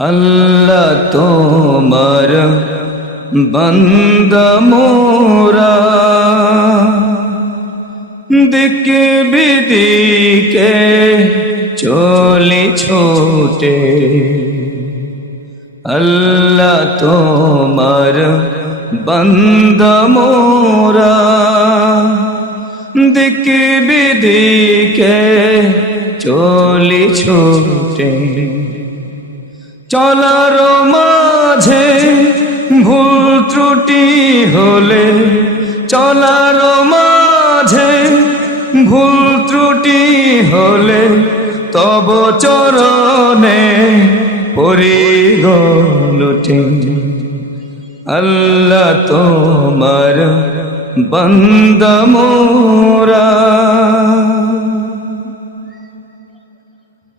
আল্লাহ তোমার বান্দা মোরা, দিকে বিদিকে চলি ছোটে। আল্লাহ তোমার বান্দা মোরা, দিকে বিদিকে চলি ছোটে। চলার মাঝে ভুল ত্রুটি হলে, চলার মাঝে ভুল ত্রুটি হলে, তব চরণে পড়ি গলুটে। আল্লাহ তোমার বান্দা মোরা,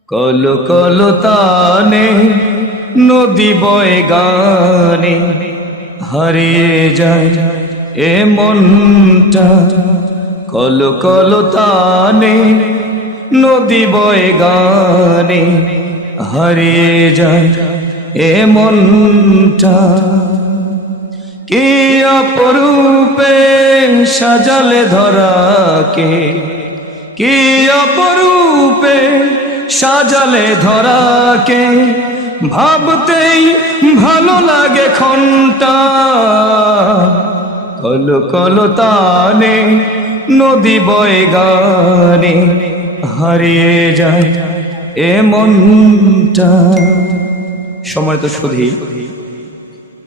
কল কল তানে নদী বয় গানে, হারিয়ে যায় এ মনটা। কল কল তানে নদী বয় গানে, হারিয়ে যায় এ মনটা। কি অপরূপে সাজালে ধরাকে, কি অপরূপে সাজালে ধরাকে, ভাবতেই ভালো লাগে ক্ষণটা। কল কল তানে নদী বয় গানে, হারিয়ে যায় এ মনটা। সম্মানিত সুধী,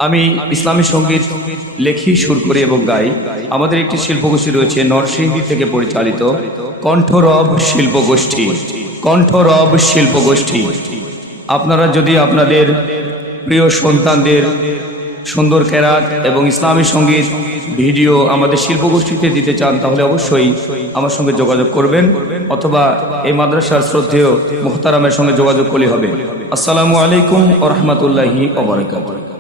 আমি ইসলামী সঙ্গীত লেখি, সুর করি এবং গাই। আমাদের একটি শিল্পগোষ্ঠী রয়েছে নরসিংদী থেকে পরিচালিত কণ্ঠরব শিল্পগোষ্ঠী। কণ্ঠরব শিল্পগোষ্ঠী। আপনারা যদি আপনাদের প্রিয় সন্তানদের সুন্দর কেরাত এবং ইসলামী সঙ্গীত ভিডিও আমাদের শিল্পগোষ্ঠীতে দিতে চান, তাহলে অবশ্যই আমার সঙ্গে যোগাযোগ করবেন, অথবা এই মাদ্রাসার শ্রদ্ধেয় মুহতারামের সঙ্গে যোগাযোগ করলে হবে। আসসালামু আলাইকুম ওয়া রাহমাতুল্লাহি ওয়া বারাকাতুহু।